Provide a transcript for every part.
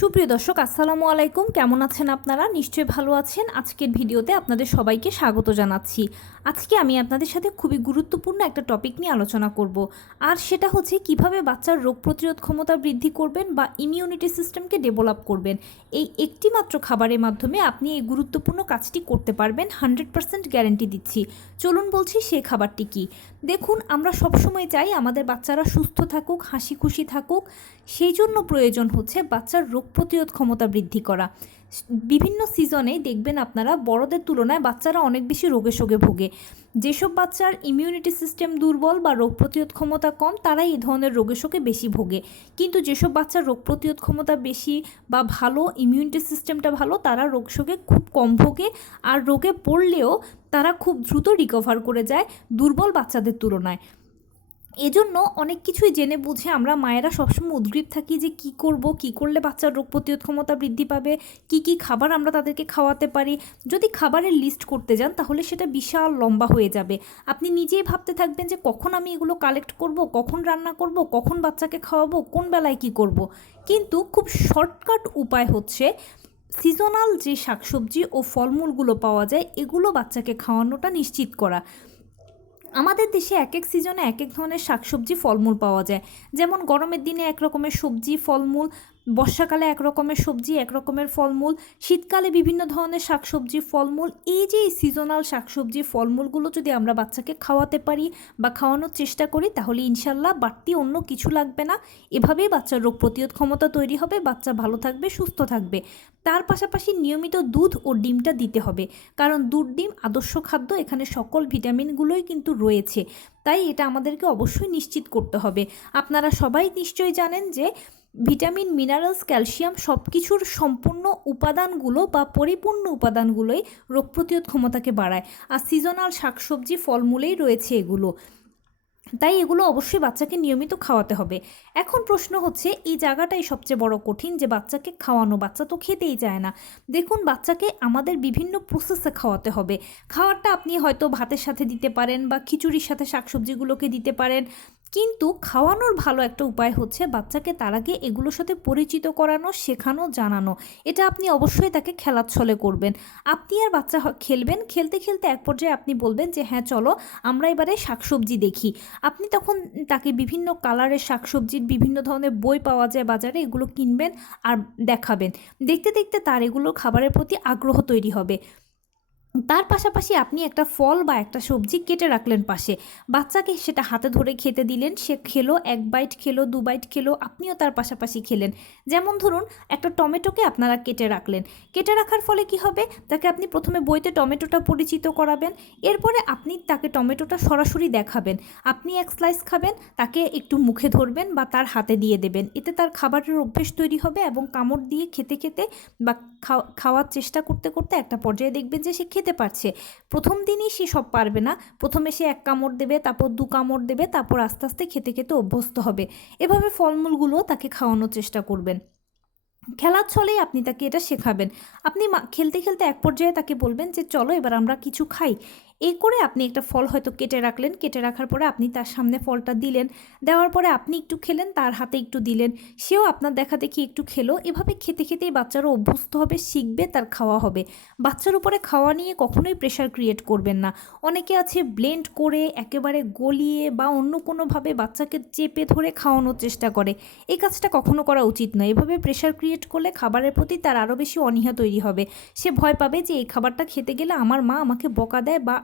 সুপ্রিয় দর্শক, আসসালামু আলাইকুম। কেমন আছেন আপনারা? নিশ্চয়ই ভালো আছেন। আজকের ভিডিওতে আপনাদের সবাইকে স্বাগত জানাচ্ছি। আজকে আমি আপনাদের সাথে খুবই গুরুত্বপূর্ণ একটা টপিক নিয়ে আলোচনা করব। আর সেটা হচ্ছে কীভাবে বাচ্চার রোগ প্রতিরোধ ক্ষমতা বৃদ্ধি করবেন বা ইমিউনিটি সিস্টেমকে ডেভেলপ করবেন। এই একটি মাত্র খাবারের মাধ্যমে আপনি এই গুরুত্বপূর্ণ কাজটি করতে পারবেন। হান্ড্রেড পার্সেন্ট গ্যারেন্টি দিচ্ছি। চলুন বলছি সেই খাবারটি কি। দেখুন, আমরা সবসময় চাই আমাদের বাচ্চারা সুস্থ থাকুক হাসি খুশি থাকুক। সেই জন্য প্রয়োজন হচ্ছে বাচ্চার রোগ প্রতিরোধ ক্ষমতা বৃদ্ধি করা। বিভিন্ন সিজনে দেখবেন আপনারা বড়দের তুলনায় বাচ্চারা অনেক বেশি রোগে শোগে ভোগে। যেসব বাচ্চার ইমিউনিটি সিস্টেম দুর্বল বা রোগ প্রতিরোধ ক্ষমতা কম, তারাই এই ধরনের রোগে শোকে বেশি ভোগে। কিন্তু যেসব বাচ্চার রোগ প্রতিরোধ ক্ষমতা বেশি বা ভালো ইমিউনিটি সিস্টেমটা ভালো, তারা রোগ শোকে খুব কম ভোগে। আর রোগে পড়লেও তারা খুব দ্রুত রিকভার করে যায় দুর্বল বাচ্চাদের তুলনায়। এজন্য অনেক কিছুই জেনে বুঝে আমরা মায়েরা সবসময় উদ্গ্রীব থাকি যে কি করব, কি করলে বাচ্চার রোগ প্রতিরোধ ক্ষমতা বৃদ্ধি পাবে, কি কি খাবার আমরা তাদেরকে খাওয়াতে পারি। যদি খাবারের লিস্ট করতে যান, তাহলে সেটা বিশাল লম্বা হয়ে যাবে। আপনি নিজেই ভাবতে থাকবেন যে কখন আমি এগুলো কালেক্ট করব, কখন রান্না করব, কখন বাচ্চাকে খাওয়াবো, কোন বেলায় কি করব। কিন্তু খুব শর্টকাট উপায় হচ্ছে সিজনাল যে শাকসবজি ও ফলমূলগুলো পাওয়া যায়, এগুলো বাচ্চাকে খাওয়ানোটা নিশ্চিত করা। আমাদের দেশে এক এক সিজনে এক এক ধরনের শাকসবজি ফলমূল পাওয়া যায়। যেমন গরমের দিনে এক রকমের সবজি, ফলমূল বর্ষাকালে এক রকমের সবজি এক রকমের ফলমূল, শীতকালে বিভিন্ন ধরনের শাকসবজি, ফলমূল, এই যে সিজনাল শাকসবজি, ফলমূলগুলো যদি আমরা বাচ্চাকে খাওয়াতে পারি বা খাওয়ানোর চেষ্টা করি, তাহলে ইনশাল্লাহ বাড়তি অন্য কিছু লাগবে না। এভাবেই বাচ্চার রোগ প্রতিরোধ ক্ষমতা তৈরি হবে, বাচ্চা ভালো থাকবে, সুস্থ থাকবে। তার পাশাপাশি নিয়মিত দুধ ও ডিমটা দিতে হবে, কারণ দুধ, ডিম আদর্শ খাদ্য, এখানে সকল ভিটামিনগুলোই কিন্তু রয়েছে। তাই এটা আমাদেরকে অবশ্যই নিশ্চিত করতে হবে। আপনারা সবাই নিশ্চয়ই জানেন যে ভিটামিন, মিনারেলস, ক্যালসিয়াম সব কিছুর সম্পূর্ণ উপাদানগুলো বা পরিপূর্ণ উপাদানগুলোই রোগ প্রতিরোধ ক্ষমতাকে বাড়ায়। আর সিজনাল শাকসবজি, ফলমূলেই রয়েছে এগুলো। তাই এগুলো অবশ্যই বাচ্চাকে নিয়মিত খাওয়াতে হবে। এখন প্রশ্ন হচ্ছে, এই জায়গাটাই সবচেয়ে বড় কঠিন যে বাচ্চাকে খাওয়ানো, বাচ্চা তো খেতেই চায় না। দেখুন, বাচ্চাকে আমাদের বিভিন্ন প্রসেসে খাওয়াতে হবে। খাওয়ারটা আপনি হয়তো ভাতের সাথে দিতে পারেন বা খিচুড়ির সাথে শাকসবজিগুলোকে দিতে পারেন। কিন্তু খাওয়ানোর ভালো একটা উপায় হচ্ছে বাচ্চাকে তার আগে এগুলোর সাথে পরিচিত করানো, শেখানো, জানানো। এটা আপনি অবশ্যই তাকে খেলার ছলে করবেন। আপনি আর বাচ্চা খেলবেন, খেলতে খেলতে এক পর্যায়ে আপনি বলবেন যে হ্যাঁ চলো আমরা এবারে শাকসবজি দেখি। আপনি তখন তাকে বিভিন্ন কালারের শাকসবজির বিভিন্ন ধরনের বই পাওয়া যায় বাজারে, এগুলো কিনবেন আর দেখাবেন। দেখতে দেখতে তার এগুলো খাবারের প্রতি আগ্রহ তৈরি হবে। তার পাশাপাশি আপনি একটা ফল বা একটা সবজি কেটে রাখলেন পাশে। বাচ্চাকে সেটা হাতে ধরে খেতে দিলেন, সে খেলো, এক বাইট খেলো, দু বাইট খেলো, আপনিও তার পাশাপাশি খেলেন। যেমন ধরুন, একটা টমেটোকে আপনারা কেটে রাখলেন। কেটে রাখার ফলে কি হবে? তাকে আপনি প্রথমে বইতে টমেটোটা পরিচিত করাবেন, এরপরে আপনি তাকে টমেটোটা সরাসরি দেখাবেন। আপনি এক স্লাইস খাবেন, তাকে একটু মুখে ধরবেন বা তার হাতে দিয়ে দেবেন। এতে তার খাবারের অভ্যেস তৈরি হবে এবং কামড় দিয়ে খেতে খেতে বা খাওয়ার চেষ্টা করতে করতে একটা পর্যায়ে দেখবেন যে সে খেতে পারছে। প্রথম দিনই সে সব পারবে না। প্রথমে সে এক কামড় দেবে, তারপর দু কামড় দেবে, তারপর আস্তে আস্তে খেতে খেতে অভ্যস্ত হবে। এভাবে ফলমূলগুলো তাকে খাওয়ানোর চেষ্টা করবেন। খেলার ছলেই আপনি তাকে এটা শেখাবেন। আপনি খেলতে খেলতে এক পর্যায়ে তাকে বলবেন যে, চলো এবার আমরা কিছু খাই। এই করে আপনি একটা ফল হয়তো কেটে রাখলেন, কেটে রাখার পরে আপনি তার সামনে ফলটা দিলেন, দেওয়ার পরে আপনি একটু খেলেন, তার হাতে একটু দিলেন, সেও আপনার দেখা দেখি একটু খেলো, এভাবে খেতে খেতেই বাচ্চারও অভ্যস্ত হবে, শিখবে, তার খাওয়া হবে। বাচ্চার উপরে খাওয়া নিয়ে কখনোই প্রেশার ক্রিয়েট করবেন না। অনেকে আছে ব্লেন্ড করে, একেবারে গলিয়ে বা অন্য কোনোভাবে বাচ্চাকে চেপে ধরে খাওয়ানোর চেষ্টা করে। এই কাজটা কখনো করা উচিত নয়। এভাবে প্রেশার ক্রিয়েট করলে খাবারের প্রতি তার আরও বেশি অনীহা তৈরি হবে। সে ভয় পাবে যে, এই খাবারটা খেতে গেলে আমার মা আমাকে বকা দেয় বা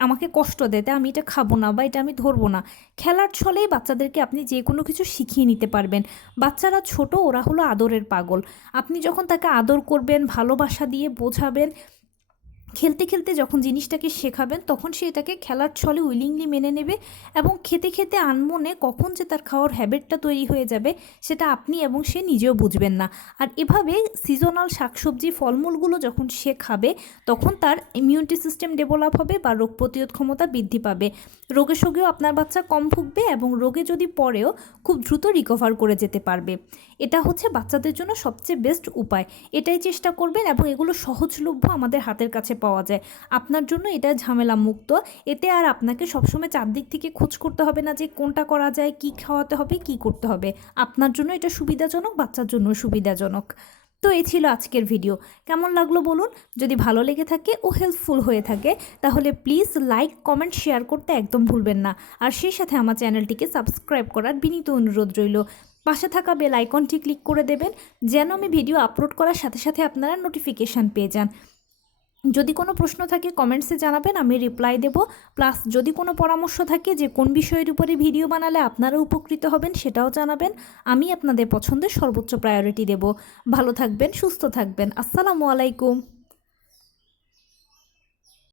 আমাকে কষ্ট দেয়, তাই আমি এটা খাব না বা এটা আমি ধরবো না। খেলার ছলেই বাচ্চাদেরকে আপনি যে কোনো কিছু শিখিয়ে নিতে পারবেন। বাচ্চারা ছোট, ওরা হলো আদরের পাগল। আপনি যখন তাকে আদর করবেন, ভালোবাসা দিয়ে বোঝাবেন খেলতে খেলতে যখন জিনিসটাকে শেখাবেন, তখন সে এটাকে খেলার ছলে উইলিংলি মেনে নেবে এবং খেতে খেতে আনমনে কখন যে তার খাওয়ার হ্যাবিটটা তৈরি হয়ে যাবে, সেটা আপনি এবং সে নিজেও বুঝবেন না। আর এভাবে সিজনাল শাকসবজি ফলমূলগুলো যখন সে খাবে, তখন তার ইমিউনিটি সিস্টেম ডেভেলপ হবে বা রোগ প্রতিরোধ ক্ষমতা বৃদ্ধি পাবে। রোগে সোগেও আপনার বাচ্চা কম ভুগবে এবং রোগে যদি পড়েও খুব দ্রুত রিকভার করে যেতে পারবে। এটা হচ্ছে বাচ্চাদের জন্য সবচেয়ে বেস্ট উপায়। এটাই চেষ্টা করবেন এবং এগুলো সহজলভ্য আমাদের হাতের কাছে পাওয়া যায়। আপনার জন্য এটা ঝামেলা মুক্ত এতে আর আপনাকে সবসময় চারদিক থেকে খোঁজ করতে হবে না যে কোনটা করা যায়, কি খাওয়াতে হবে, কি করতে হবে। আপনার জন্য এটা সুবিধাজনক, বাচ্চার জন্য সুবিধাজনক। তো এই ছিল আজকের ভিডিও। কেমন লাগল বলুন? যদি ভালো লেগে থাকে ও হেল্পফুল হয়ে থাকে, তাহলে প্লিজ লাইক, কমেন্ট, শেয়ার করতে একদম ভুলবেন না। আর সেই সাথে আমার চ্যানেলটিকে সাবস্ক্রাইব করার বিনীত অনুরোধ রইল। পাশে থাকা বেল আইকনটি ক্লিক করে দেবেন, যেন আমি ভিডিও আপলোড করার সাথে সাথে আপনারা নোটিফিকেশান পেয়ে যান। যদি কোনো প্রশ্ন থাকে কমেন্টসে জানাবেন, আমি রিপ্লাই দেব। প্লাস যদি কোনো পরামর্শ থাকে যে কোন বিষয়ের উপরে ভিডিও বানালে আপনারা উপকৃত হবেন, সেটাও জানাবেন। আমি আপনাদের পছন্দের সর্বোচ্চ প্রায়োরিটি দেব। ভালো থাকবেন, সুস্থ থাকবেন। আসসালামু আলাইকুম।